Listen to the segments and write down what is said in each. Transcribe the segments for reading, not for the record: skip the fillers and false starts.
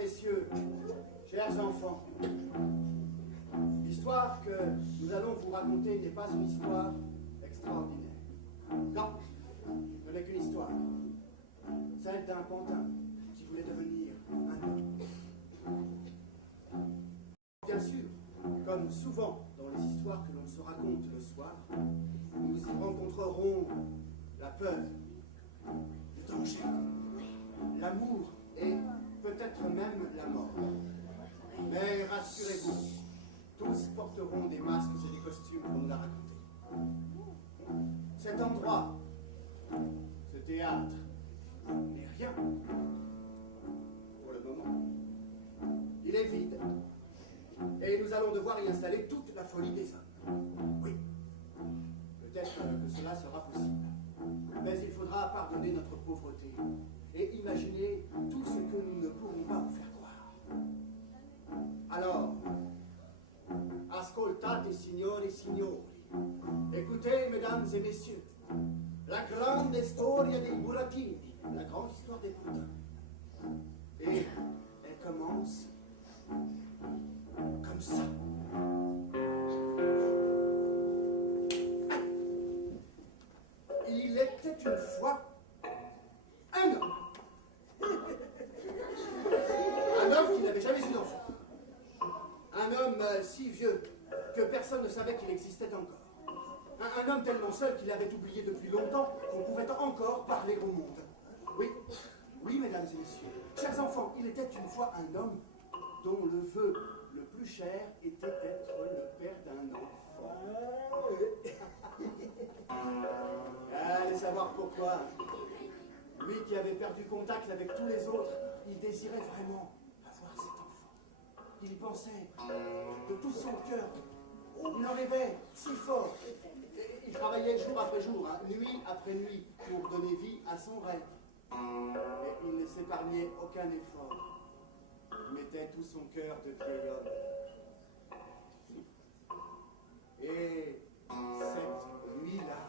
messieurs, chers enfants, l'histoire que nous allons vous raconter n'est pas une histoire extraordinaire. Non, ce n'est qu'une histoire, celle d'un pantin qui voulait devenir un homme. Bien sûr, comme souvent dans les histoires que l'on se raconte le soir, nous y rencontrerons la peur, le danger, l'amour et peut-être même la mort. Mais rassurez-vous, tous porteront des masques et des costumes pour nous la raconter. Cet endroit, ce théâtre, n'est rien pour le moment. Il est vide et nous allons devoir y installer toute la folie des hommes. Oui, peut-être que cela sera possible. Mais il faudra pardonner notre pauvreté et imaginer tout ce que nous ne pourrons pas vous faire croire. Alors, ascoltate signori e signori, écoutez mesdames et messieurs, la grande storia dei burattini, la grande histoire des pantins. Et elle commence comme ça. Il était une fois un homme. Un homme qui n'avait jamais eu d'enfant. Un homme si vieux que personne ne savait qu'il existait encore. Un homme tellement seul qu'il avait oublié depuis longtemps qu'on pouvait encore parler au monde. Oui, oui, mesdames et messieurs, chers enfants, il était une fois un homme dont le vœu le plus cher était d'être le père d'un enfant. Allez savoir pourquoi. Lui qui avait perdu contact avec tous les autres, il désirait vraiment avoir cet enfant. Il y pensait de tout son cœur. Il en rêvait si fort. Il travaillait jour après jour, nuit après nuit, pour donner vie à son rêve. Mais il ne s'épargnait aucun effort. Il mettait tout son cœur de vieil homme. Et cette nuit-là,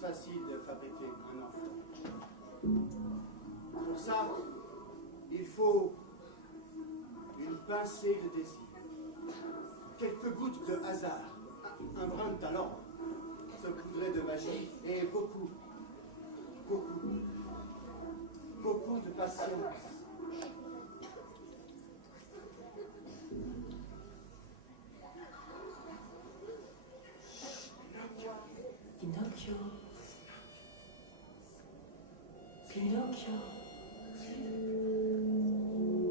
facile de fabriquer un enfant. Pour ça, il faut une pincée de désir, quelques gouttes de hasard, un brin de talent, saupoudré de magie et beaucoup de patience. Pinocchio. Pinocchio.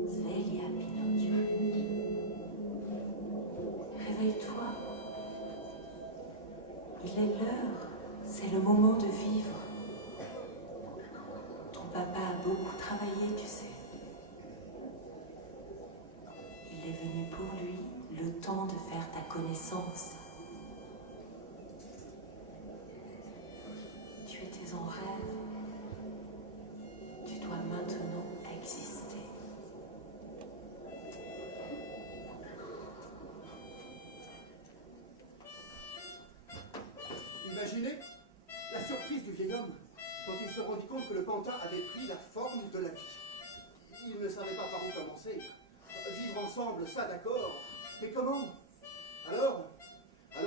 Sveglia, Pinocchio. Réveille-toi. Il est l'heure. C'est le moment de vivre. Ton papa a beaucoup travaillé, tu sais. Il est venu pour lui le temps de faire ta connaissance. Tu étais en rêve. Tu dois maintenant exister. Imaginez la surprise du vieil homme quand il se rendit compte que le pantin avait pris la forme de la vie. Il ne savait pas par où commencer. Vivre ensemble, ça d'accord, mais comment? Alors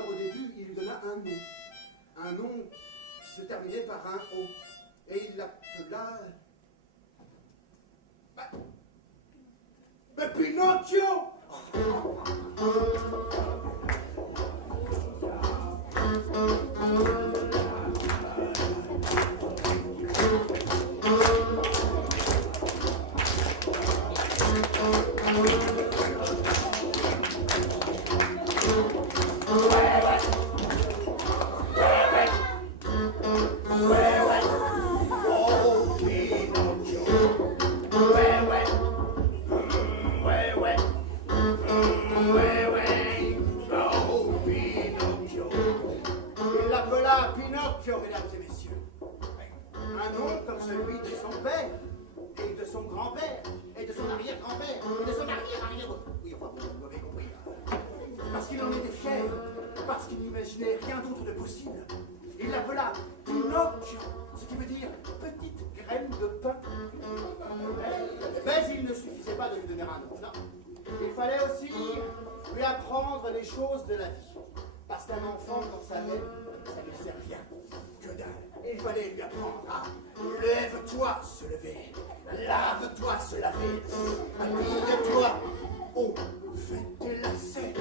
au début, il lui donna un nom qui se terminait par un O, et il l'appela... Mais Pinocchio! Mesdames et messieurs, un nom comme celui de son père, et de son grand-père, et de son arrière-grand-père, et de son arrière-arrière... Oui, enfin, vous m'avez compris. Parce qu'il en était fier, parce qu'il n'imaginait rien d'autre de possible. Il l'appela Pinocchio, ce qui veut dire petite graine de pain. Mais il ne suffisait pas de lui donner un nom, non. Il fallait aussi lui apprendre les choses de la vie. Parce qu'un enfant, quand ça lève, ça ne sert rien. Que dalle. Il fallait lui apprendre à lève-toi, se lever. Lave-toi, se laver. Habille-toi. Oh, fais tes lacets.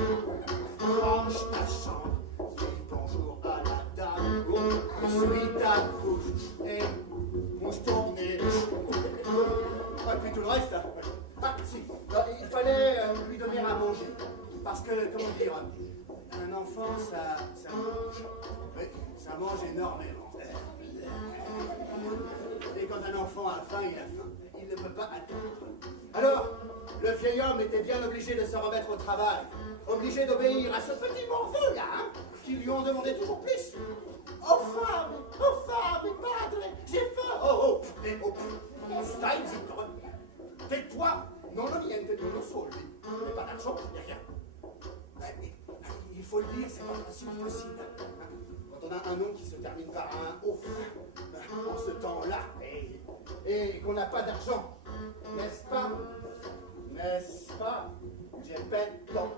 Range ta chambre. Dis bonjour à la dame. Oh, essuie ta bouche. Et mouche ton nez. Et puis tout le reste. Ah, si. Il fallait lui donner à manger. Parce que, comment dire, un enfant, ça mange. Oui, ça mange énormément. Et quand un enfant a faim, il a faim. Il ne peut pas attendre. Alors, le vieil homme était bien obligé de se remettre au travail. Obligé d'obéir à ce petit morveux là, hein, qui lui en demandait toujours plus. Oh femme, madre, j'ai faim. Oh, stai zitto. Tais-toi. Non lo niente, non lo soldi. Mais pas d'argent, il n'y a rien. Il faut le dire, c'est pas possible. Quand on a un nom qui se termine par un O, en ce temps-là, et qu'on n'a pas d'argent, n'est-ce pas? N'est-ce pas? J'ai peine temps.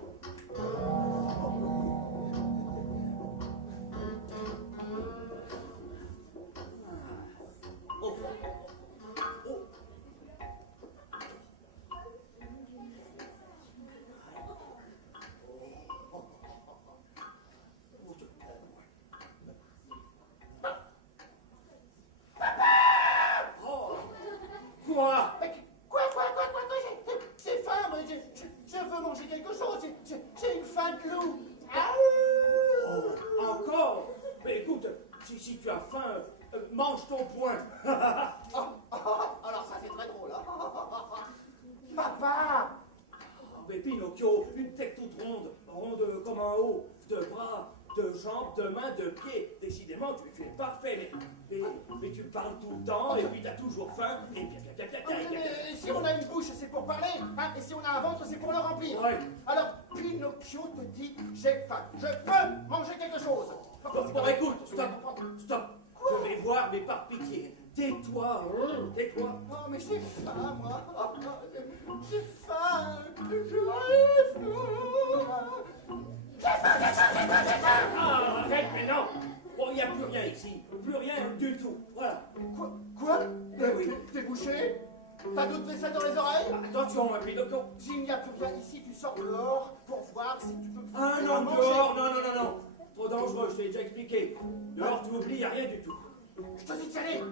J'ai une faim de loup. Oh, encore? Mais écoute, si tu as faim, mange ton poing. Alors ça c'est très drôle. Papa! Mais Pinocchio, une tête toute ronde comme un haut, de bras, de jambes, de mains, de pieds. Décidément, tu es parfait, mais tu parles tout le temps, et puis t'as toujours faim, et mais si on a une bouche, c'est pour parler, hein, et si on a un ventre, c'est pour le remplir. Ouais. Alors, Pinocchio te dit, j'ai faim, je peux manger quelque chose. Bon, écoute, stop. Je vais voir, mais par pitié. Tais-toi. Oh, mais j'ai faim, moi. J'ai faim. Ah, arrête, mais non. Bon, il n'y a plus rien ici. Plus rien du tout. Voilà. Quoi? Oui. T'es bouché? T'as d'autres vaisselle dans les oreilles? Attention, Pinocchio. S'il n'y a plus rien ici, tu sors dehors pour voir si tu peux... Ah non, dehors, non. Trop dangereux, je t'ai déjà expliqué. Dehors, tu oublies, il n'y a rien du tout. Je te dis d'y aller.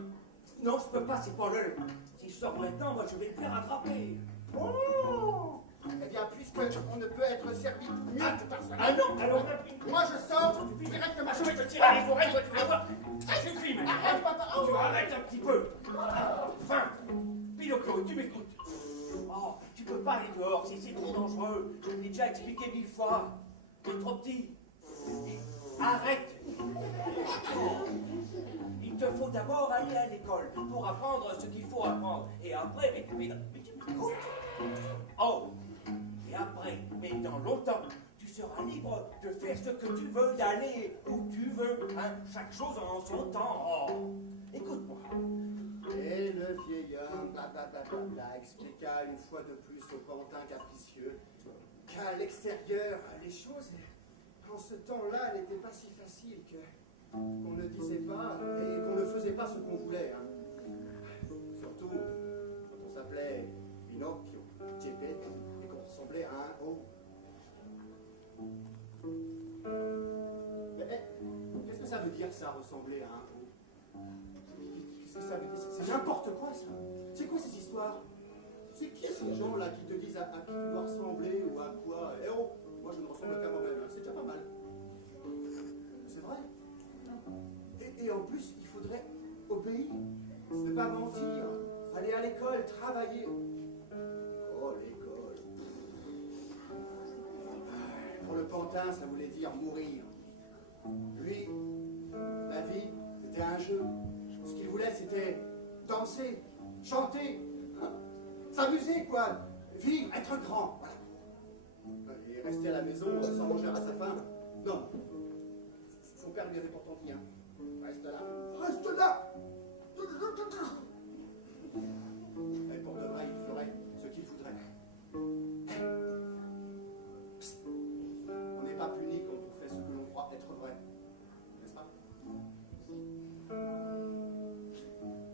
Non, je peux pas, c'est pas l'heure. Si je sors maintenant, moi, je vais me faire attraper. Oh! Eh bien, puisque on ne peut être servi mieux que par ça. Ah non, alors... Moi, je sors directement. Je vais te tirer les oreilles, toi, tu vas voir. Ça suffit, maintenant. Arrête, papa. Tu arrêtes un petit peu. Enfin, Pinocchio, tu m'écoutes. Oh, tu peux pas aller dehors, c'est trop dangereux. Je l'ai déjà expliqué 1000 fois. T'es trop petit. Arrête. Il te faut d'abord aller à l'école pour apprendre ce qu'il faut apprendre. Et après, mais tu m'écoutes. Oh, et après, mais dans longtemps, tu seras libre de faire ce que tu veux, d'aller où tu veux. Hein, chaque chose en son temps. Oh, Écoute-moi. Et le vieil homme, blablabla, expliqua une fois de plus au pantin capricieux qu'à l'extérieur, les choses, en ce temps-là, n'étaient pas si faciles qu'on ne disait pas et qu'on ne faisait pas ce qu'on voulait. Hein. Surtout quand on s'appelait Pinocchio, Geppetto, et qu'on ressemblait à un haut. Mais qu'est-ce que ça veut dire, ça, ressembler à un haut? Qu'est-ce que ça veut dire? C'est n'importe quoi, ça. C'est quoi ces histoires? C'est qui ces gens-là qui te disent à qui tu dois ressembler ou à quoi? Eh oh, moi je ne ressemble qu'à moi-même, c'est déjà pas mal. C'est vrai. Et en plus, il faudrait obéir, ne pas mentir, aller à l'école, travailler. Oh, l'école. Pour le pantin, ça voulait dire mourir. Lui, la vie, c'était un jeu. Ce qu'il voulait, c'était danser, chanter, hein, s'amuser, quoi. Vivre, être grand, voilà. Et rester à la maison sans manger à sa faim, non. Son père lui avait pourtant dit, hein. Reste là. Reste là. Et pour de vrai, il ferait ce qu'il voudrait. Psst. On n'est pas puni quand on fait ce que l'on croit être vrai. N'est-ce pas?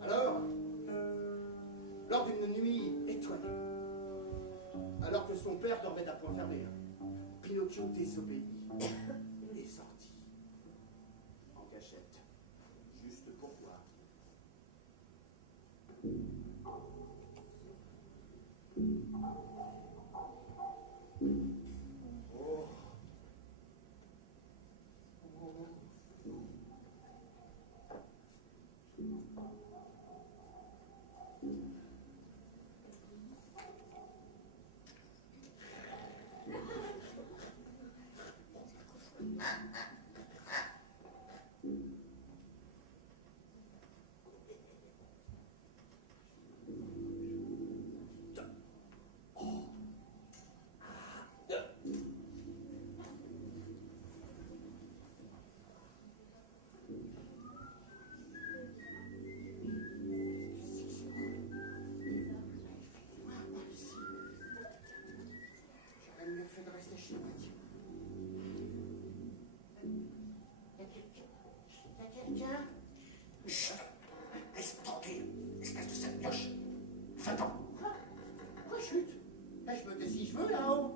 Alors, lors d'une nuit étoilée, alors que son père dormait à point fermé, hein, Pinocchio désobéit. Il est sorti. En cachette. Juste pour voir. Oh. Reste tranquille, espèce de sale mioche. Va-t'en. Quoi, chute? Je me tais si je veux là-haut.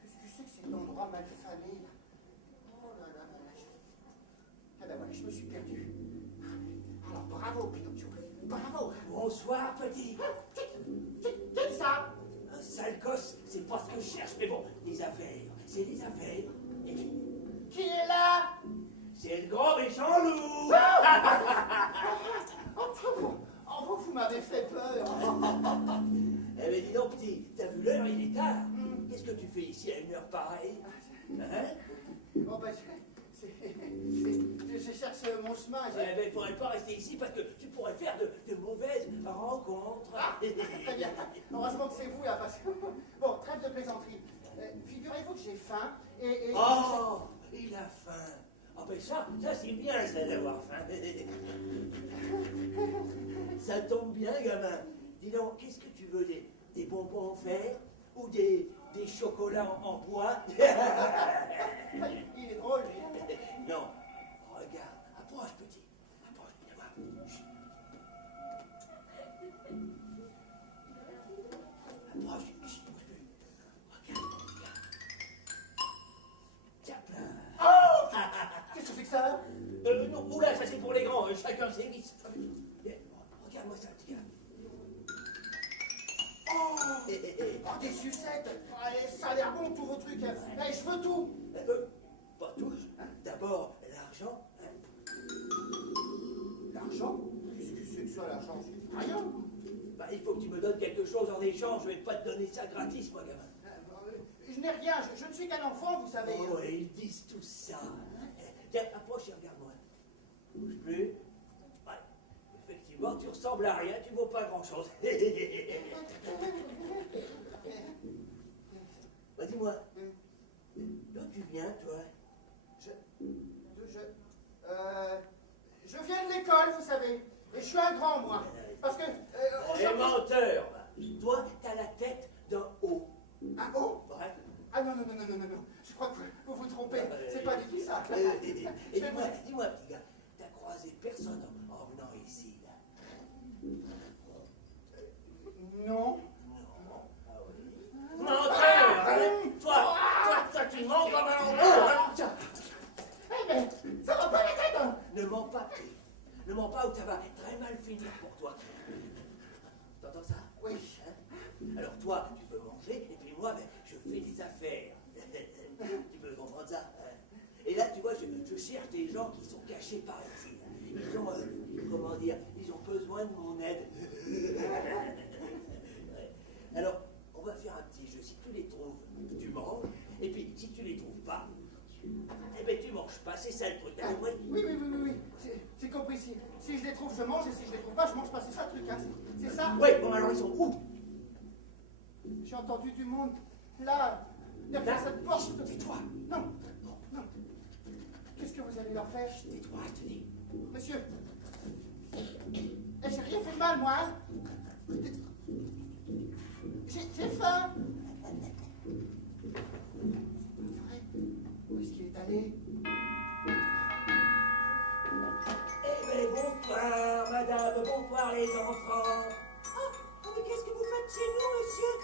Qu'est-ce que c'est que cet endroit mal famé? Oh là là là là. Ah ben voilà, je me suis perdu. Alors bravo, Pinocchio. Bravo. Bonsoir, petit. Qu'est-ce ça? Un sale gosse, c'est pas ce que je cherche, mais bon, les affaires, c'est des affaires. Et Qui est là? c'est le grand méchant loup. Oh, vous m'avez fait peur. Eh ben dis donc, petit, t'as vu l'heure, il est tard. Qu'est-ce que tu fais ici à une heure pareille? Hein? Bon ben, je cherche mon chemin. Eh ben, il faudrait pas rester ici parce que tu pourrais faire de mauvaises rencontres. Ah, très bien. Heureusement que c'est vous là, parce que... Bon, trêve de plaisanterie. Figurez-vous que j'ai faim et... Oh, il a faim. Ah ben ça c'est bien ça d'avoir faim. Ça tombe bien, gamin. Dis donc, qu'est-ce que tu veux, des bonbons en fer ou des chocolats en bois? Il est drôle, lui. Non. Regarde, approche, petit. Approche, viens voir. Chut. Approche, chut, bouge plus. Regarde, regarde. Tiens, là. Oh! Qu'est-ce que c'est que ça? Non, oula, ça c'est pour les grands, chacun ses vices. Regarde-moi ça, petit gars. Oh! Oh, des sucettes! Ça a l'air bon, tous vos trucs. Je veux tout! Pas tous. D'abord, l'argent. L'argent? Qu'est-ce que c'est que ça, l'argent? C'est rien! Bah, il faut que tu me donnes quelque chose en échange, je vais pas te donner ça gratis, moi, gamin. Je n'ai rien, je ne suis qu'un enfant, vous savez. Oh, ils disent tout ça. Tiens, approche et regarde-moi. Bouge plus. Ouais. Effectivement, tu ressembles à rien, tu vaux pas grand-chose. Bah, dis-moi, d'où tu viens, toi? Je viens de l'école, vous savez. je suis un grand, moi. Parce que... Les menteurs, va. Toi, t'as la tête d'un haut. Un haut? Ouais. Ah non, non, non, non, non, non, non. Je crois que vous vous trompez. C'est pas du tout ça. Et dis-moi, petit gars, t'as croisé personne en venant ici, là? Non. Menteur, hein? Toi, tu mens comme un haut. Tiens. Eh, mais ça va pas la tête, hein? Ne mens pas, Cliff. Ne mens pas ou ça va très mal finir pour toi. T'entends ça? Oui. Hein? Alors toi, tu peux manger, et puis moi, ben, je fais des affaires. Tu peux comprendre ça? Hein? Et là, tu vois, je cherche des gens qui sont cachés par ici. Ils ont, comment dire, ils ont besoin de mon aide. Ouais. Alors, on va faire un petit jeu. Si tu les trouves, tu manges. Et puis, si tu les trouves pas, eh ben, tu manges pas. C'est ça le truc. T'as compris? Oui, oui, oui, oui, oui. J'ai compris. Si je les trouve, je mange. Et si je les trouve pas, je mange pas. C'est ça le truc, hein. C'est ça? Oui, bon, alors ils sont où? J'ai entendu du monde. Là, derrière cette porte. Tais-toi. Non, non. Qu'est-ce que vous allez leur faire? Tais-toi, je te dis. Monsieur. Eh, j'ai rien fait de mal, moi, hein. J'ai faim. Où est-ce qu'il est allé? Eh bien, bonsoir, madame, bonsoir, les enfants. Oh, mais qu'est-ce que vous faites chez nous, monsieur?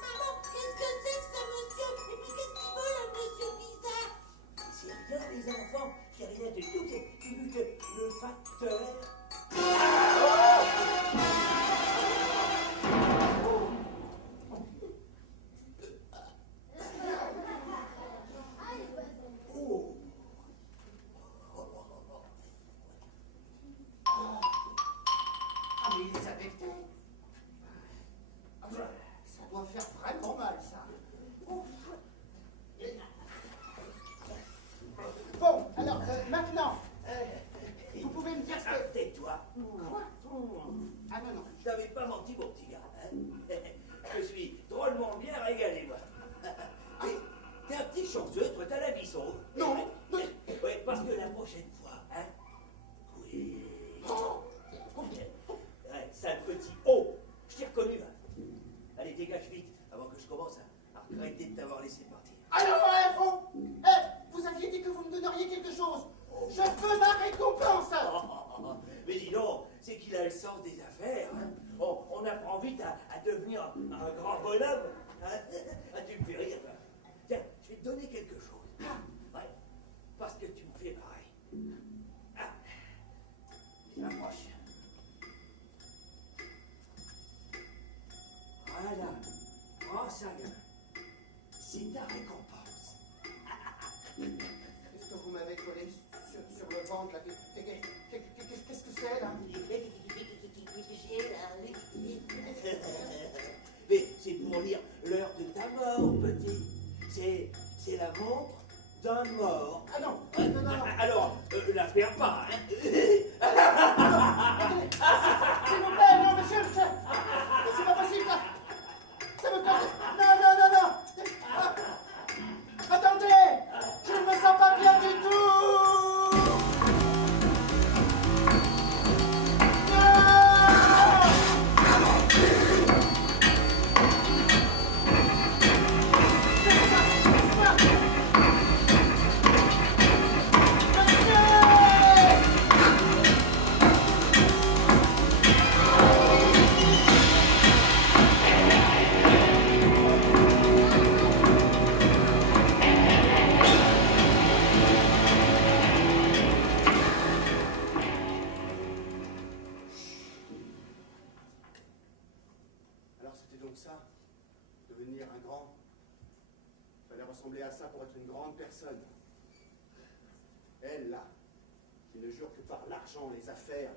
Maman, qu'est-ce que c'est que ça, monsieur? Et puis qu'est-ce qu'il veut, le monsieur bizarre? C'est rien, les enfants, c'est rien du tout, c'est juste le facteur. Oh. Ah, mais il les a bectés. Ah, ça doit faire vraiment mal, ça. Bon, alors, maintenant, vous pouvez me dire ce que... Tais-toi. Quoi? Ah non, non. Je t'avais pas menti, mon petit gars. Hein. Je suis drôlement bien régalé, moi. Mais t'es un petit chanceux, toi, t'as la vie sauve. Non, non. Oui, parce que la prochaine fois, hein. Oui. Ouais, sale petit haut. Je t'ai reconnu, hein. Allez, dégage vite, avant que je commence à regretter de t'avoir laissé partir. Alors, ouais, bon. Eh, vous aviez dit que vous me donneriez quelque chose. Je veux ma récompense. Mais dis donc, c'est qu'il a le sens des affaires. Hein. On apprend vite à devenir un grand bonhomme. Hein. Ah, tu me fais rire. Hein. Tiens, je vais te donner quelque chose. Ah, ouais, parce que tu me fais marrer. Ah, je m'approche. Voilà, prends ça, gamin. C'est ta récompense. Qu'est-ce que vous m'avez collé sur le ventre, là? Qu'est-ce que c'est, là? Mais c'est pour lire l'heure de ta mort, petit. C'est la montre d'un mort. Ah non, non, non, non. Alors, la perds pas, hein. S'il vous plaît, non, monsieur, c'est pas possible, là. Ça me paraît... Non, non, non, non. Ah. Attendez, je ne me sens pas bien du tout. Alors c'était donc ça, devenir un grand. Il fallait ressembler à ça pour être une grande personne. Elle, là, qui ne jure que par l'argent, les affaires.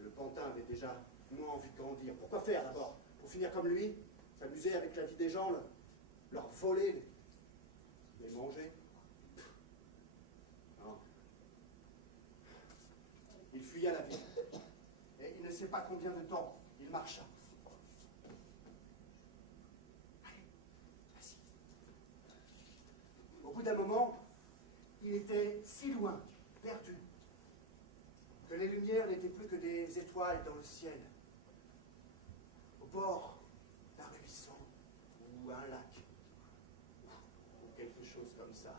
Le pantin avait déjà moins envie de grandir. Pourquoi faire d'abord? Pour finir comme lui? S'amuser avec la vie des gens, leur voler, les manger? Non. Il fuya la ville. Et il ne sait pas combien de temps il marcha. Allez, vas-y. Au bout d'un moment, il était si loin, perdu, que les lumières n'étaient plus que des étoiles dans le ciel. Au bord d'un ruisseau ou un lac. Ou quelque chose comme ça.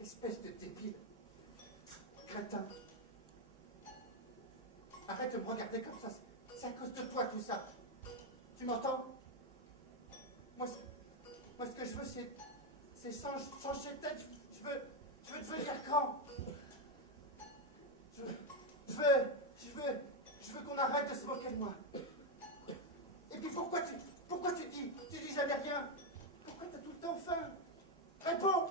Espèce de débile. Crétin. Arrête de me regarder comme ça. C'est à cause de toi tout ça. Tu m'entends? Moi, ce que je veux, c'est changer de tête. Je veux devenir grand. Je veux qu'on arrête de se moquer de moi. Et puis pourquoi tu dis jamais rien? Pourquoi t'as tout le temps faim? Réponds!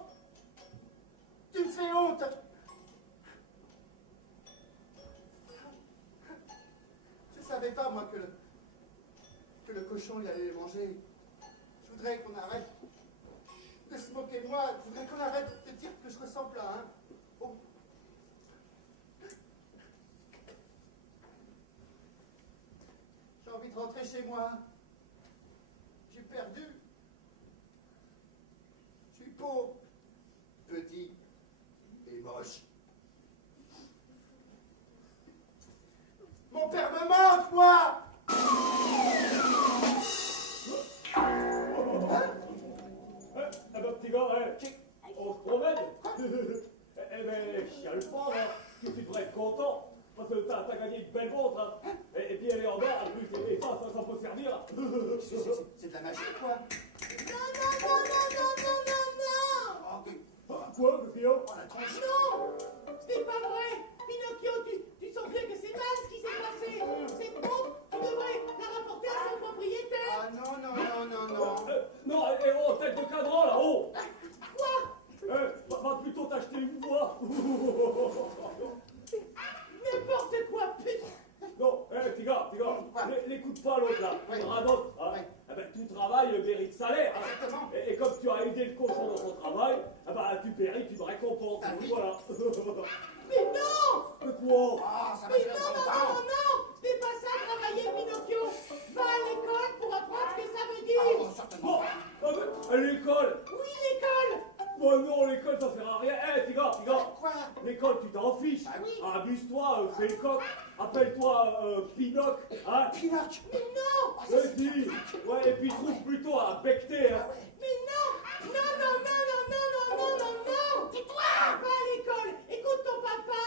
Tu me fais honte! Je savais pas, moi, que le cochon, il allait les manger. Je voudrais qu'on arrête de se moquer de moi. Je voudrais qu'on arrête de dire que je ressemble à un... Oh. J'ai envie de rentrer chez moi. J'ai perdu. Je suis pauvre. Petit. Et moche. Mon père me manque, moi! Eh ben, petit gars, on se promène. Eh ben, chiale pas, hein. Tu devrais être content. Parce que t'as gagné une belle montre, hein. Et puis elle est en or, en plus, et ça peut servir. C'est de la magie, quoi. Non. Oh, ok. Quoi, le client? Oh, la tranche. Non, ce n'est pas vrai. Pinocchio, tu sens bien que c'est mal ce qui s'est passé. Cette montre, tu devrais la rapporter à son propriétaire. Ah, non. Non, oh, tête de cadran, là-haut. Quoi? Va plutôt t'acheter une voix. N'importe quoi, putain. Non, petit gars, n'écoute pas l'autre, là. Oui. Radote, hein. Oui. Eh ben, tout travail mérite salaire, hein. Exactement. Et comme tu as aidé le cochon dans son travail, eh ben, tu mérites une récompense. Ah oui. Voilà. Mais non. Mais quoi? Ah, ça va Mais durer non, longtemps. ce n'est pas ça, travailler, Pinocchio. Va à l'école pour apprendre ce que ça veut Ah, dire. bon, certainement Bon, pas. à l'école. Oui, l'école. Bon, non, l'école, ça sert à rien. Petit gars. Quoi? L'école, tu t'en fiches. Ah oui. Amuse-toi, fais le coq. Appelle-toi Pinoc, hein. Pinoc. Mais non. Ah, ça, c'est Vas-y. Ouais, et puis trouve plutôt à becter, hein. Ah ouais. Mais non. Tais-toi. Va à l'école. Écoute ton papa.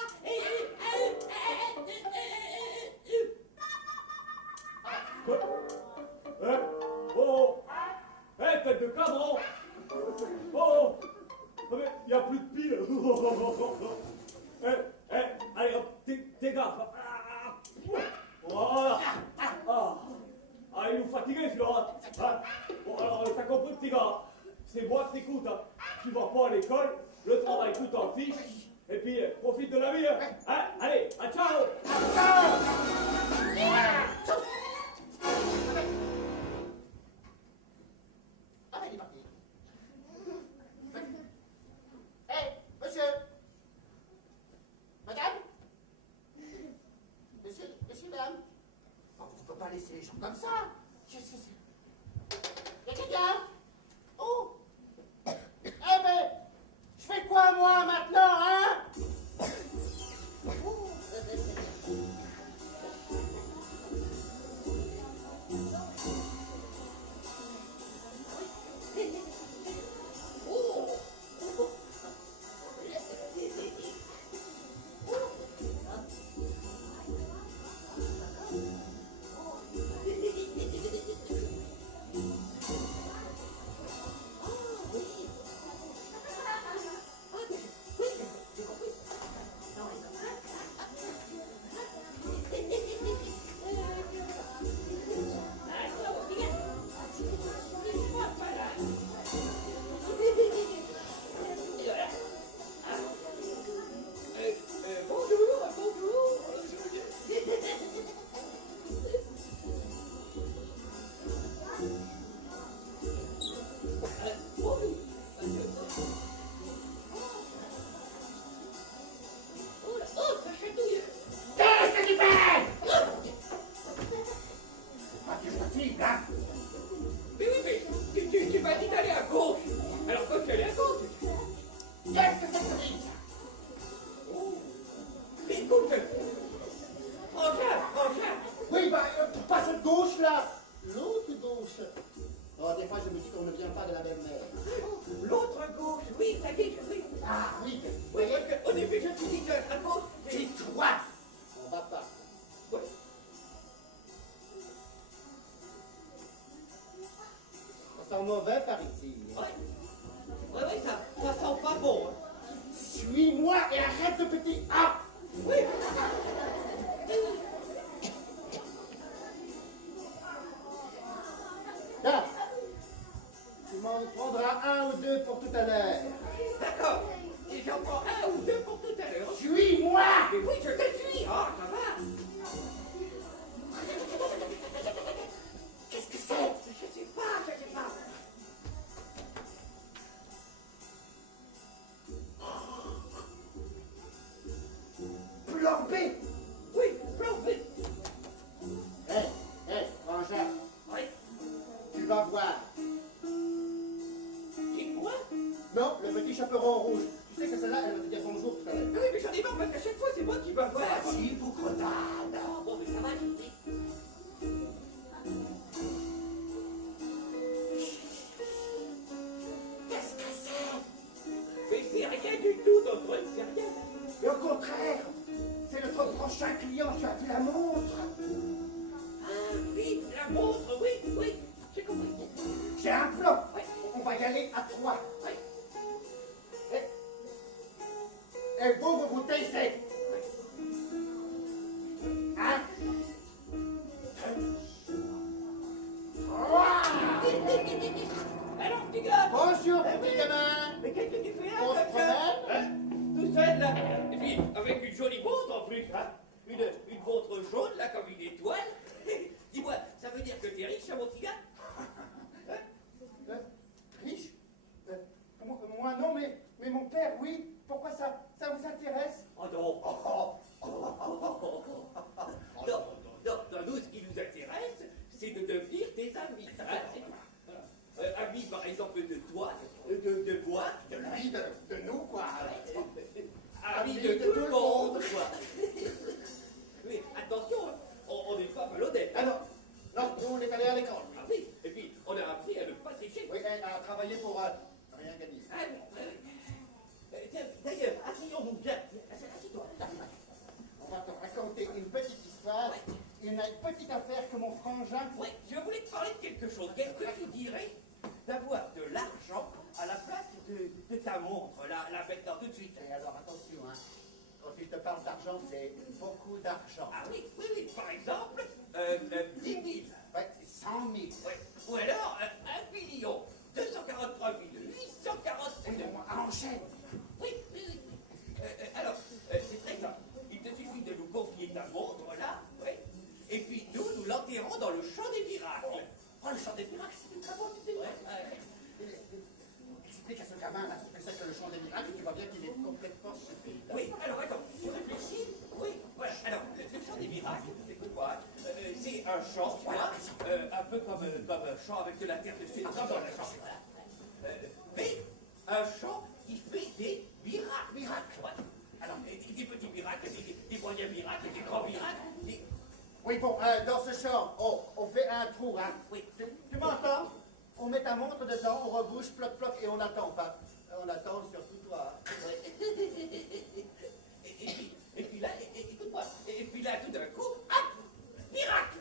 Oh. Tête de cadran. Oh. Mais il n'y a plus de piles. Allez, hop, t'es gaffe. Voilà. Ah, il nous fatiguait, celui-là. Hein. Bon, alors, t'as compris, petit gars. C'est moi qui t'écoute. Hein. Tu vas pas à l'école, le travail, tout t'en fiche. Et puis, profite de la vie. Hein. Allez, à ciao. Ah, il est parti. Hé, monsieur. Madame. Monsieur, madame. Oh, on ne peut pas laisser les gens comme ça. Qu'est-ce que c'est? Quelqu'un? Oh. Eh ben, je fais quoi, moi, maintenant, hein? gauche là. L'autre gauche. Oh, des fois, je me dis qu'on ne vient pas de la même mère. L'autre gauche, oui, ça y est, oui. Ah oui, Oui, parce qu'au début, je me suis dit que à gauche, c'est... droite. On va pas. Ouais. Ça sent mauvais par ici. Ouais, ça sent pas bon. Hein. Suis-moi et arrête de péter. Ah! Oui. Là. Tu m'en prendras un ou deux pour tout à l'heure. D'accord. Et j'en prends un ou deux pour tout à l'heure. Suis-moi! Mais oui, je te suis. Ah, ça va. Qu'est-ce que c'est? Je sais pas. Plan B! Oui, plan B. Hé, frangin, Oui. tu vas voir. Dis-moi. Non, le petit chaperon rouge. Tu sais que celle-là, elle va te dire bonjour tout à l'heure. Oui, mais j'en ai marre parce qu'à chaque fois, c'est moi qui va voir. Vas-y, boucretade. Non, bon, mais ça va, je dis. Qu'est-ce que c'est? Mais c'est rien du tout, notre truc, c'est rien. Et au contraire, c'est notre prochain client, tu as vu la montre. Ah oui, la montre, oui, j'ai compris. J'ai un plan. Oui. On va y aller à 3. Oui. Et vous taisez. 1, 2, 3. Alors, petit gars. Bonjour, petit gamin. Mais qu'est-ce que tu fais là, On se comme ça, promène? hein? Tout seul, là. Et puis, avec une jolie montre en plus, hein. Une montre jaune, là, comme une étoile. Dis-moi, ça veut dire que t'es riche, hein, mon petit gars? Riche? Moi non, mais mon père, oui. Pourquoi ça vous intéresse? Oh non. Non, nous, ce qui nous intéresse, c'est de devenir tes amis. Hein? Amis, par exemple, de toi, de moi, De lui, de nous, quoi. amis de tout le monde, quoi. Mais attention, on n'est pas malhonnête. Ah non, nous on est allé à l'école. Ah oui, et puis on a appris à ne pas tricher. Oui, à travailler pour rien gagner. Ah, tiens, d'ailleurs, asseyons-nous bien. Assieds-toi. On va te raconter une petite histoire. Il y a une petite affaire que mon frangin... Oui, je voulais te parler de quelque chose. Qu'est-ce que tu dirais d'avoir de l'argent à la place de ta montre, là maintenant, tout de suite? Et alors attention, hein. Quand il te parle d'argent, c'est beaucoup d'argent. Ah oui, par exemple, 10 000. Ouais, 100 000. Ouais. Ou alors, 1 243 847. Enchaîne. Oui. Alors, c'est très simple. Il te suffit de nous confier ta montre, là, oui. Et puis nous l'enterrons dans le champ des miracles. Oh, le champ des miracles, c'est une très bonne idée. Explique à ce gamin là ce que c'est que le champ des miracles, tu vois bien qu'il est complètement stupide. Oui, alors attends, tu réfléchis? Oui, voilà. Alors, le champ des miracles, écoute moi, c'est un champ, tu vois, un peu comme un champ avec de la terre dessus, comme dans la chambre. Mais un champ qui fait des miracles. Ouais. Alors, des petits miracles, des moyens miracles, des grands miracles. Oui, bon, dans ce champ, on fait un trou, hein. Oui. Tu m'entends? On met ta montre dedans, on rebouche, ploc, et on attend. Enfin, on attend surtout toi. Et puis là, écoute-moi, et puis là, tout d'un coup, hop, miracle!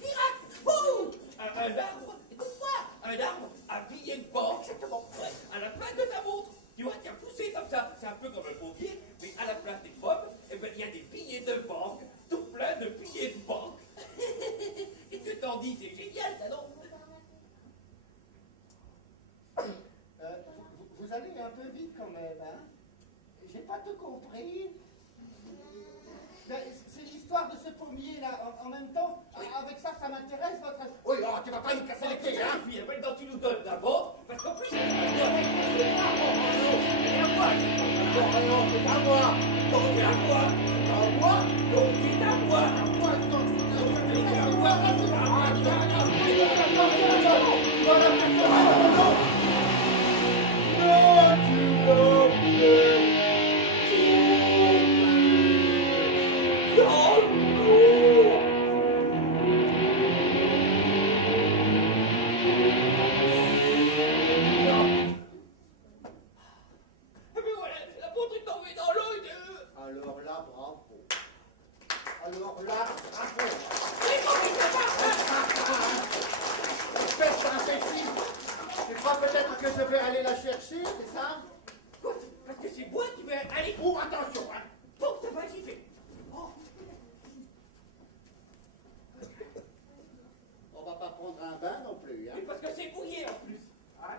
Miracle! Ouh! Un arbre, écoute-moi, un arbre à billets de banque, exactement, ouais, à la place de ta montre. Tu vois, qui a poussé comme ça, c'est un peu comme un pommier, mais à la place des pommes, eh ben, il y a des billets de banque, tout plein de billets de banque. Et tu t'en dis, c'est génial, ça, non? Vous allez un peu vite quand même, hein? J'ai pas tout compris. C'est l'histoire de ce pommier là, en même temps, avec ça, ça m'intéresse votre... Oui, oh, tu vas pas nous casser les pieds, hein? Et puis maintenant tu nous donnes la montre, parce qu'en plus, c'est à moi. C'est à moi. Donc c'est à moi. À moi? Donc c'est à moi. À moi, donc, C'est à moi. Non, tu l'as fait. Alors là, bravo. Alors là, bravo. Espèce d'imbécile. Tu crois peut-être que je vais aller la chercher, c'est ça? Quoi? Parce que c'est moi qui vais aller. Oh, attention, hein. Bon, ça va, j'y vais. Oh. On va pas prendre un bain non plus, hein. Et parce que c'est mouillé en plus. Hein?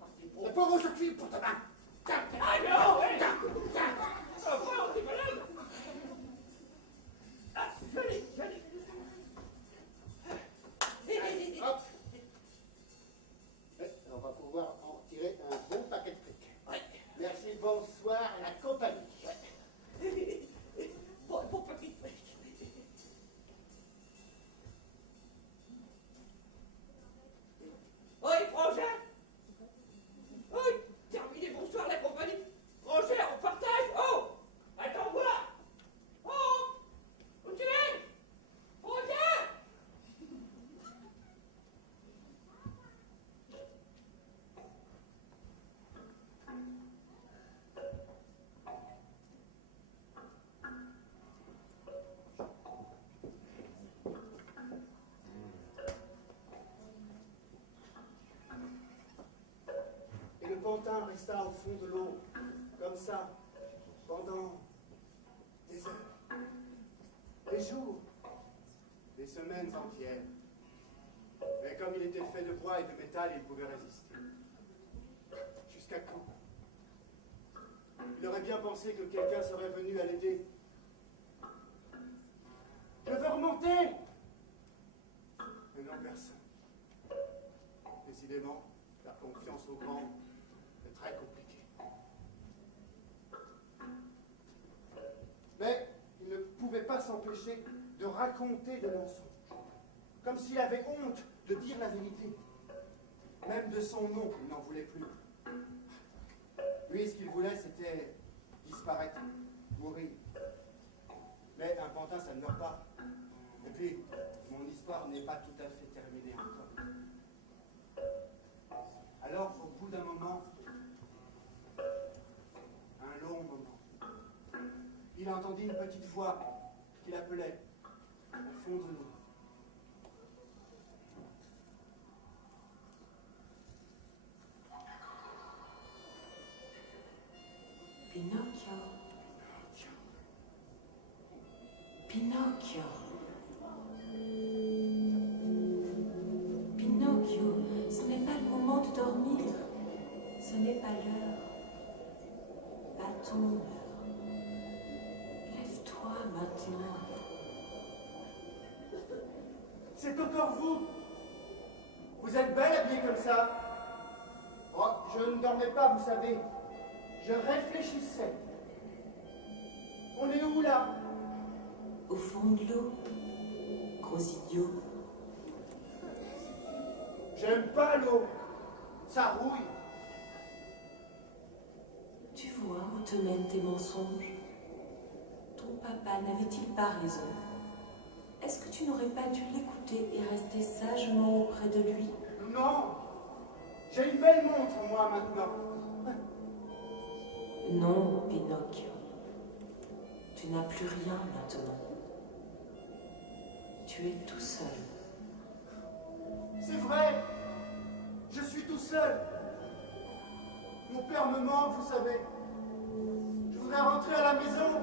Ah, c'est bon. C'est pas où je te file pour ta bain. Tiens, tiens. Ah non, ouais. Tiens, tiens. Ah, voilà, on est malade. Ah, joli. Hop. On va pouvoir en tirer un bon paquet de fric. Ouais. Merci, bonsoir à la compagnie. Bon paquet de fric. Oui, Frangin. Oui, terminé, bonsoir la compagnie. Frangin, on partage. Oh, attends-moi. Oh, où tu es? Frangin. Et le pantin resta au fond de l'eau, comme ça, pendant des heures, des jours, des semaines entières. Mais comme il était fait de bois et de métal, il pouvait résister. Jusqu'à quand? Il aurait bien pensé que quelqu'un serait venu à l'aider. Je veux remonter! Mais non, personne. Décidément, faire confiance aux grands est très compliqué. Mais il ne pouvait pas s'empêcher de raconter des mensonges, comme s'il avait honte de dire la vérité. Même de son nom, il n'en voulait plus. Lui, ce qu'il voulait, c'était disparaître, mourir. Mais un pantin, ça ne meurt pas. Et puis, mon histoire n'est pas tout à fait terminée encore. Alors, au bout d'un moment, un long moment, il entendit une petite voix qui l'appelait au fond de l'eau. Pinocchio. Pinocchio. Pinocchio, ce n'est pas le moment de dormir. Ce n'est pas l'heure. Pas ton heure. Lève-toi maintenant. C'est encore vous. Vous êtes belle habillée comme ça. Oh, je ne dormais pas, vous savez. Je réfléchissais. On est où là? Au fond de l'eau, gros idiot. J'aime pas l'eau. Ça rouille. Tu vois où te mènent tes mensonges? Ton papa n'avait-il pas raison? Est-ce que tu n'aurais pas dû l'écouter et rester sagement auprès de lui? Non. J'ai une belle montre, moi, maintenant. Non, Pinocchio. Tu n'as plus rien maintenant. Tu es tout seul. C'est vrai. Je suis tout seul. Mon père me manque, vous savez. Je voudrais rentrer à la maison.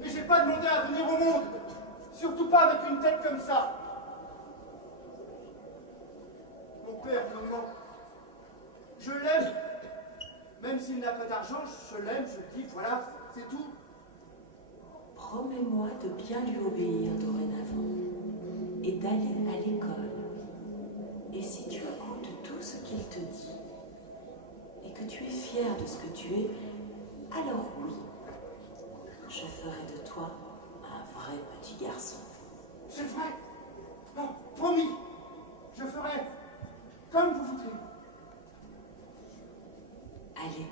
Mais j'ai pas demandé à venir au monde. Surtout pas avec une tête comme ça. Mon père me manque. Je l'aime. Même s'il n'a pas d'argent, je l'aime, je le dis, voilà, c'est tout. Promets-moi de bien lui obéir dorénavant et d'aller à l'école. Et si tu écoutes tout ce qu'il te dit et que tu es fier de ce que tu es, alors oui, je ferai de toi un vrai petit garçon. C'est vrai. Non, promis. Je ferai comme vous voudrez. Allez,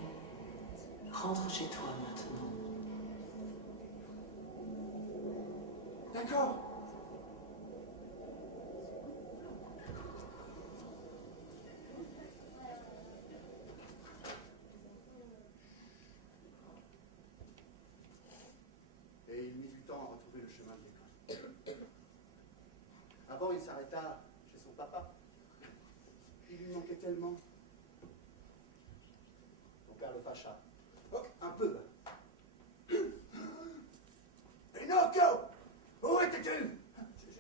rentre chez toi maintenant. D'accord. il s'arrêta chez son papa. Il lui manquait tellement. Mon père le fâcha. Oh, un peu. Pinocchio! Où étais-tu?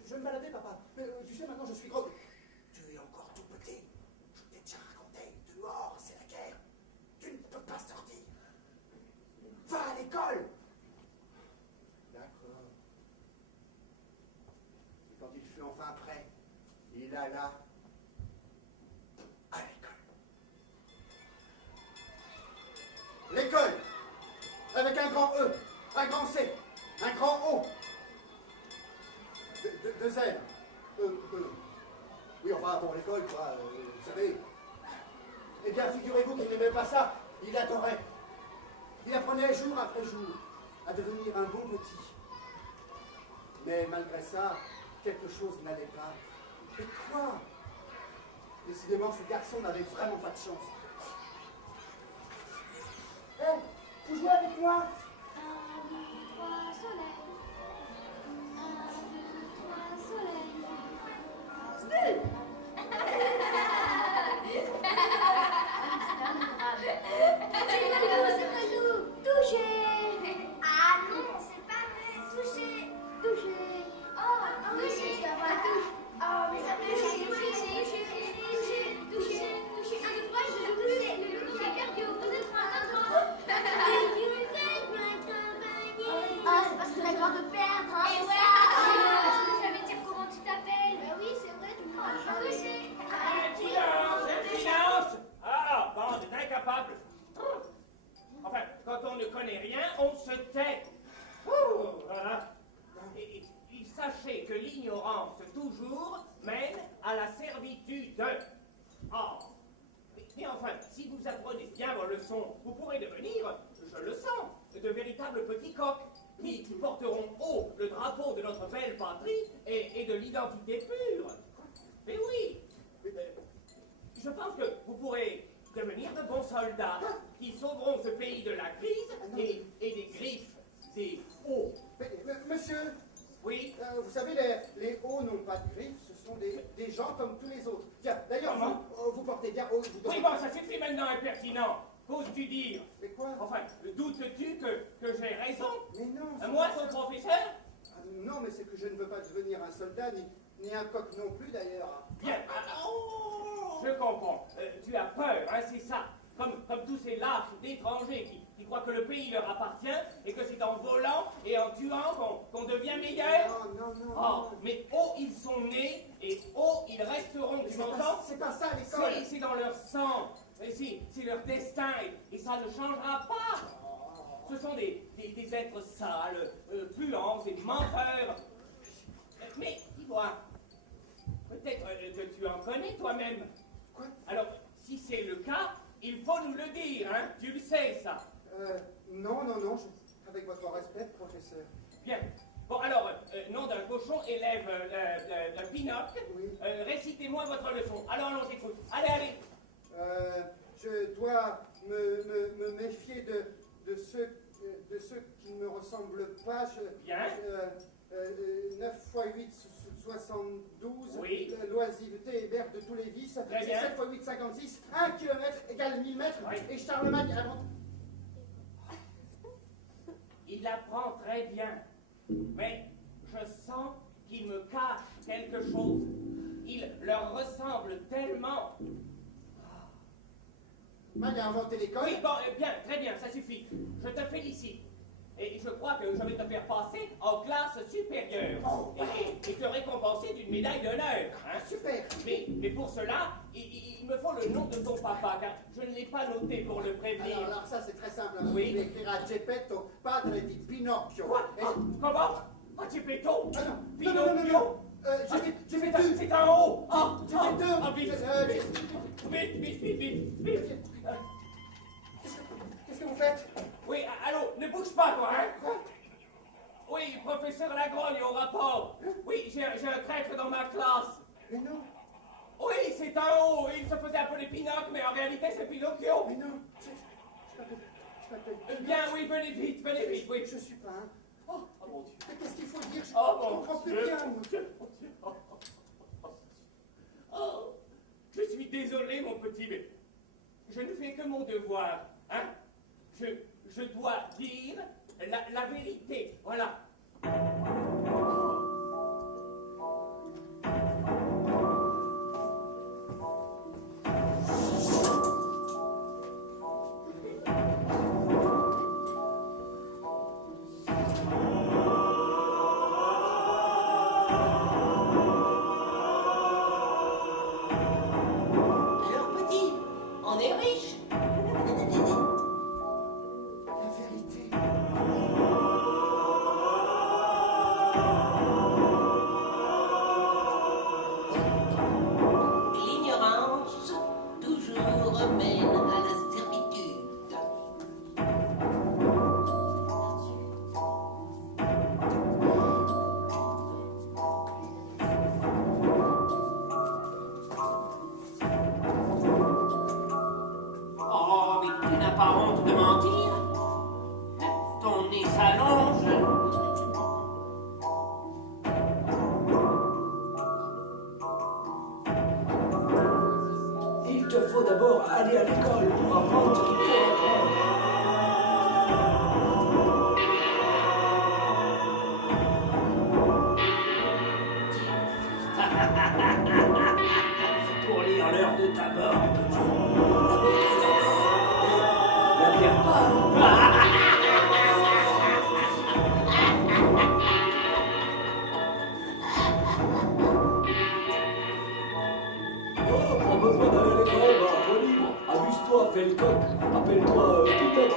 Je me baladais, papa. Mais tu sais, maintenant je suis gros. Tu es encore tout petit. Je t'ai déjà raconté. Dehors, c'est la guerre. Tu ne peux pas sortir. Va à l'école. D'accord. Et quand il fut enfin prêt, il alla à l'école. L'école, avec un grand E, un grand C, un grand O. Deux L. Oui, enfin, bon, l'école, quoi, vous savez. Eh bien, figurez-vous qu'il n'aimait pas ça. Il adorait. Il apprenait jour après jour à devenir un bon petit. Mais malgré ça, quelque chose n'allait pas. Et quoi? Décidément, ce garçon n'avait vraiment pas de chance. Hé, tu joues avec moi? 1, 2, 3, soleil. 1, 2, 3, soleil. Steve! C'est pas nous. Toucher. Ah non, c'est pas vrai. Toucher. Toucher. Oh, toucher. Ça va toucher. Oh, mais ça peut toucher. Toucher. 1, 2, 3, je touche. J'ai perdu au bout de 3, 1, 3. Ah, c'est parce que t'as peur de perdre, hein. Et ouais, tu peux jamais dire comment tu t'appelles. Bah oui, c'est vrai, tu m'as touché. Silence! Ah, bande d'incapables! Enfin, quand on ne connaît rien, on se tait. Voilà. Et sachez que l'ignorance toujours mène à la servitude. Oh. Mais enfin, si vous apprenez bien vos leçons, vous pourrez devenir, je le sens, de véritables petits coqs qui porteront haut le drapeau de notre belle patrie et de l'identité pure. Mais oui, je pense que vous pourrez devenir de bons soldats qui sauveront ce pays de la crise et des griffes des hauts. Monsieur, Oui, vous savez, les hauts n'ont pas de griffes, ce sont des gens comme tous les autres. Tiens, d'ailleurs, Comment? vous portez bien haut. oui, bon, ça suffit maintenant, impertinent. Qu'oses-tu dire? Mais quoi? Enfin, doutes-tu que j'ai raison? Mais non. c'est Moi, pas ton ça. professeur? Ah, non, mais c'est que je ne veux pas devenir un soldat, ni un coq non plus d'ailleurs. Bien. Je comprends. Tu as peur, hein, c'est ça. Comme tous ces lâches d'étrangers qui croient que le pays leur appartient et que c'est en volant et en tuant qu'on devient meilleur. Non. Oh, mais haut ils sont nés et haut ils resteront, tu m'entends? C'est pas ça l'école. C'est dans leur sang, c'est leur destin et ça ne changera pas. Ce sont des êtres sales, puants et menteurs. Mais dis-moi, peut-être que tu en connais toi-même. Quoi? Alors, si c'est le cas, il faut nous le dire, hein? Tu le sais, ça. Non, avec votre respect, professeur. Bien. Bon, alors, nom d'un cochon, élève d'un pinocle. Oui. Récitez-moi votre leçon. Alors, allons, j'écoute. Allez. Je dois me méfier de ceux qui ne me ressemblent pas. Bien. 9 x 8, 72. Oui. L'oisiveté est mère de tous les vices. Très bien. 7 x 8, 56. 1 km égale 1000 mètres. Oui. Et Charlemagne invente. Il apprend très bien. Mais je sens qu'il me cache quelque chose. Il leur ressemble tellement. Magne a inventé l'école. Oui, bon, bien, très bien, ça suffit. Je te félicite. Et je crois que je vais te faire passer en classe supérieure. Oh. Et te récompenser d'une médaille d'honneur. Hein? Super. Mais pour cela, il me faut le nom de ton papa, car je ne l'ai pas noté pour le prévenir. Alors ça c'est très simple. Oui. Vous écrira Geppetto, padre di Pinocchio. Quoi? Et- Comment? Ah, Geppetto? Ah non, Pinocchio? J'ai fait deux. C'est un haut! Ah, J'ai fait deux. Ah, vite! Vite! Qu'est-ce que vous faites? Oui, allô, ne bouge pas, toi, hein? Quoi? Oui, professeur Lagrogne au rapport. Oui, j'ai un traître dans ma classe. Mais non, Oui, c'est un haut. Il se faisait appeler Pinocchio, mais en réalité, c'est Pinocchio. mais non. Je m'appelle. Bien, oui, venez vite, oui. Je suis pas un. Oh, mon Dieu. Mais qu'est-ce qu'il faut dire? Je Oh, mon comprends plus Dieu. bien. Moi. Mon Dieu. suis désolé, mon petit, mais je ne fais que mon devoir, hein. Je dois dire la vérité, voilà. Alors petit, on est riche. La vérité. L'ignorance toujours mène à la servitude. Oh, mais tu n'as pas honte de mentir? Ton nez s'allonge. Il te faut d'abord aller à l'école pour apprendre ce qu'il faut apprendre. Pour lire l'heure de ta mort, petit. La perds pas. Oh, pas besoin d'aller à l'école, bah, toi libre. Amuse-toi, fais le coq. Appelle-toi Pilote.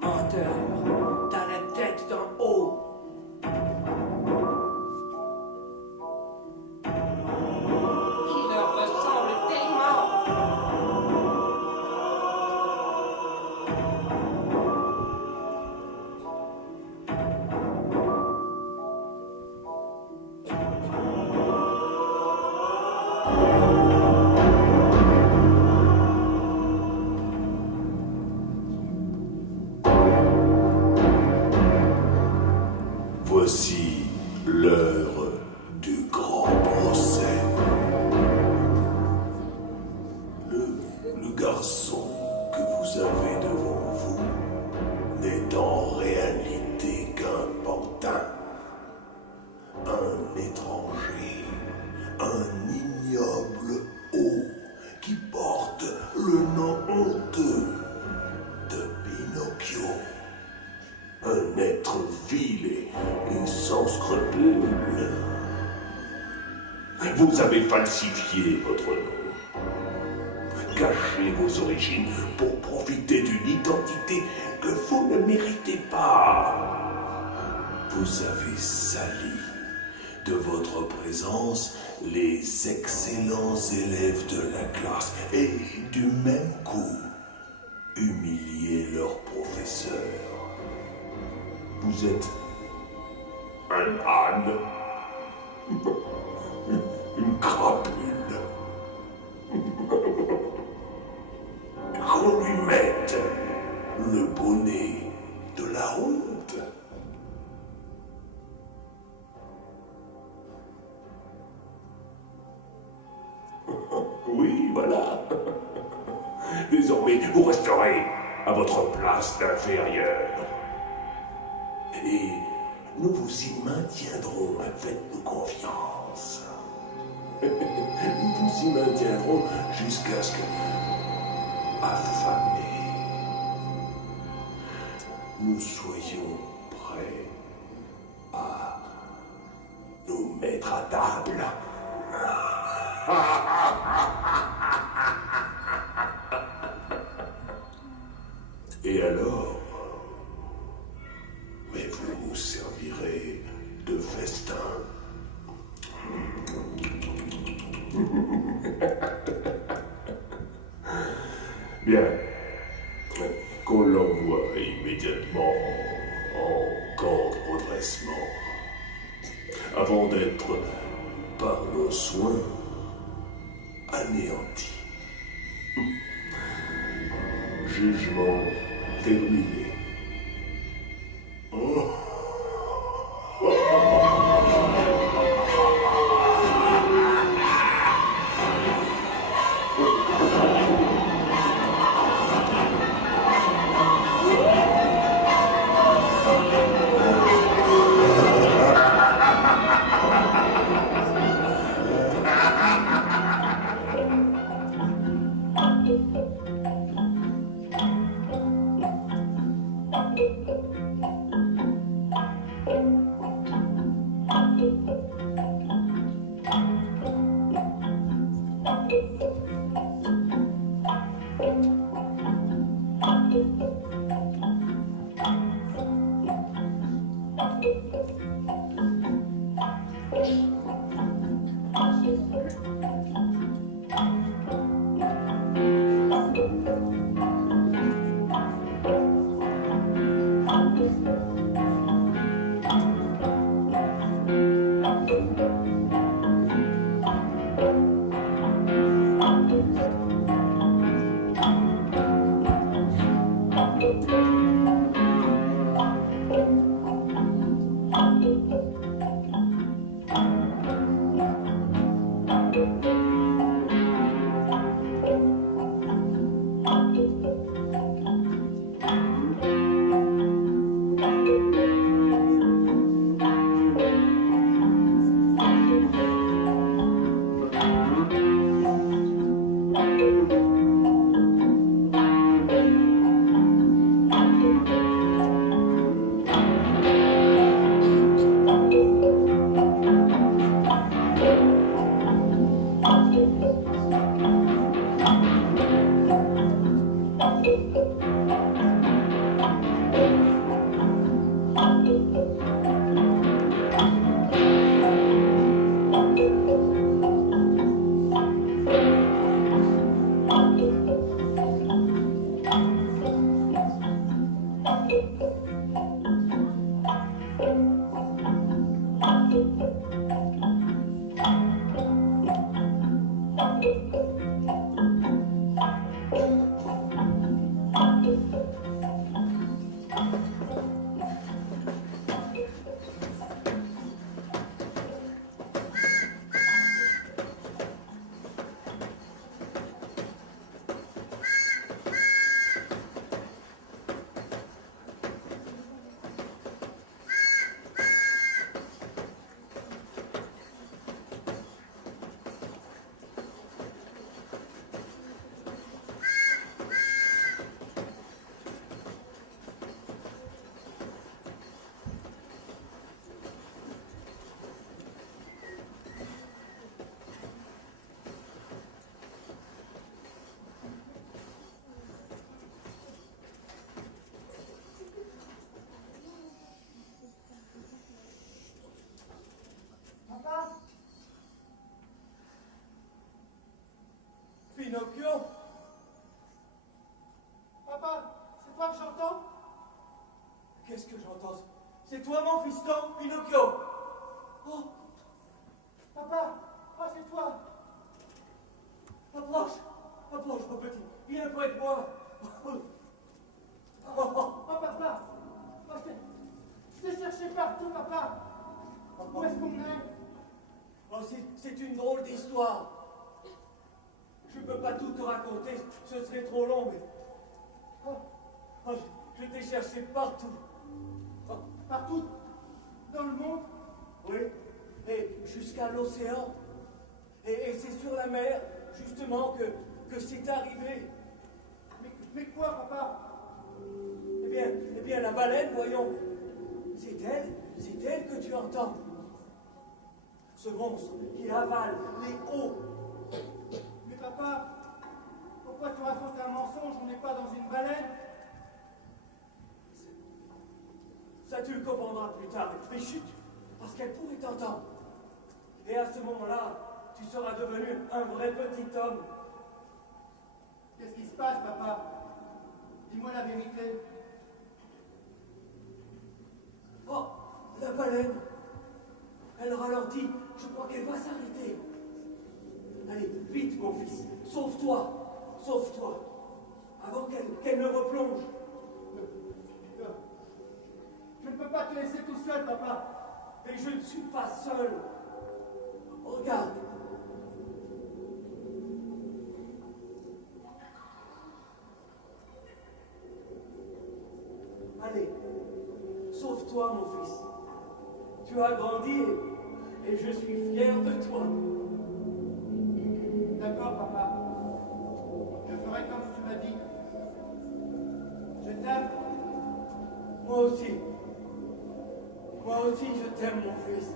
Menteur, t'as la tête d'en haut. Il leur ressemble tellement. Voici l'heure du grand procès. Le garçon que vous avez devant vous n'est en réalité qu'un pantin, un étranger, un ignoble hot qui porte le nom honteux de Pinocchio. Un être vil et sans scrupules. Vous avez falsifié votre nom, caché vos origines pour profiter d'une identité que vous ne méritez pas. Vous avez sali de votre présence les excellents élèves de la classe et du même coup humilié leur professeur. Vous êtes un âne, une crapule, qu'on lui mette le bonnet de la honte. Oui, voilà. Désormais, vous resterez à votre place d'inférieur. Et nous vous y maintiendrons, faites-nous confiance. Nous vous y maintiendrons jusqu'à ce que, affamés, nous soyons prêts à nous mettre à table. Et alors, mais vous nous servirez de festin. Bien, qu'on l'envoie immédiatement en camp de redressement, avant d'être, par nos soins, anéanti. Jugement terminé. Oh. Pinocchio? Papa, c'est toi que j'entends? Qu'est-ce que j'entends? C'est toi, mon fiston, Pinocchio? Oh, Papa, ah, c'est toi. approche, approche, mon petit. Viens près de moi. Oh, papa, oh, je t'ai cherché partout, papa. Où est-ce qu'on est? Oh, c'est une drôle d'histoire. Je ne peux pas tout te raconter, ce serait trop long, mais... Oh, je t'ai cherché partout. Oh, Partout dans le monde? oui, et jusqu'à l'océan. Et c'est sur la mer, justement, que c'est arrivé. Mais quoi, papa? Eh bien, la baleine, voyons. C'est elle que tu entends. Ce monstre qui avale les eaux. Mais papa, pourquoi tu racontes un mensonge? On n'est pas dans une baleine. Ça, tu le comprendras plus tard. Mais chut, parce qu'elle pourrait t'entendre. Et à ce moment-là, tu seras devenu un vrai petit homme. Qu'est-ce qui se passe, papa? Dis-moi la vérité. Oh, la baleine. Elle ralentit. Je crois qu'elle va s'arrêter. Allez, vite, mon fils. Sauve-toi. Sauve-toi. Avant qu'elle ne replonge. Je ne peux pas te laisser tout seul, papa. Mais je ne suis pas seul. Regarde. Allez, sauve-toi, mon fils. Tu as grandi et je suis fier de toi. D'accord, papa. Je ferai comme tu m'as dit. Je t'aime. Moi aussi. Moi aussi, je t'aime, mon fils.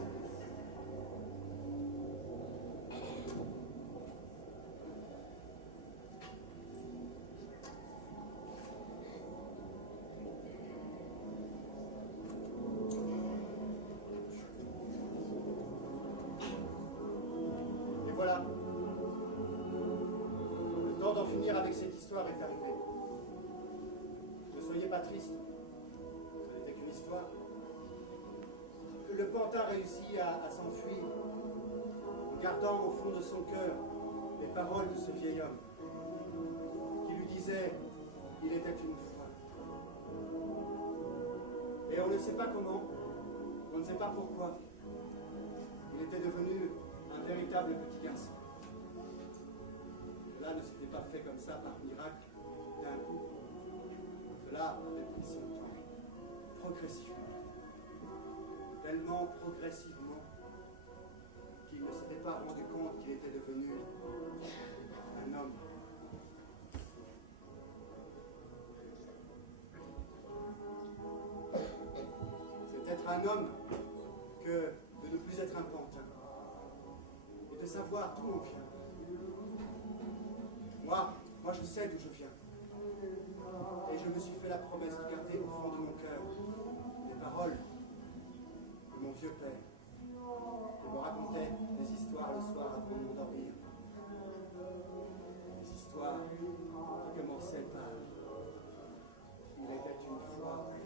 Et voilà. Le temps d'en finir avec cette histoire est arrivé. Ne soyez pas triste. Ce n'était qu'une histoire. Le pantin réussit à s'enfuir, en gardant au fond de son cœur les paroles de ce vieil homme, qui lui disait « Il était une fois ». Et on ne sait pas comment, on ne sait pas pourquoi, il était devenu un véritable petit garçon. Cela ne s'était pas fait comme ça par miracle, d'un coup. Cela avait pris son temps, progressivement. Tellement progressivement qu'il ne s'était pas rendu compte qu'il était devenu un homme. C'est être un homme que de ne plus être un pantin et de savoir d'où on vient. Moi je sais d'où je viens et je me suis fait la promesse de garder au fond de mon cœur les paroles de mon vieux père, qui me racontait des histoires le soir avant de m'endormir. Des histoires qui commençaient par « Il était une fois un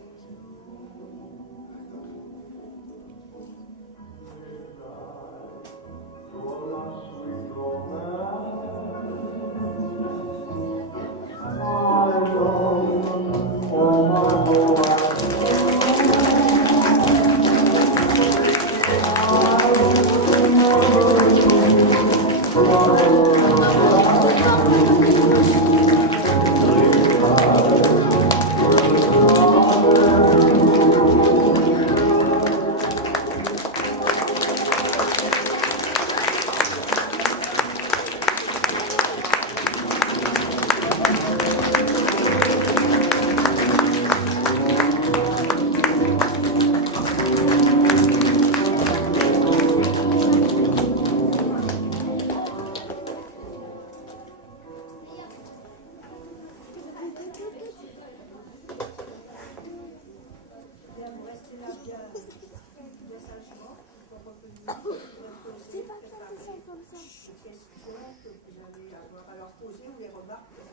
là.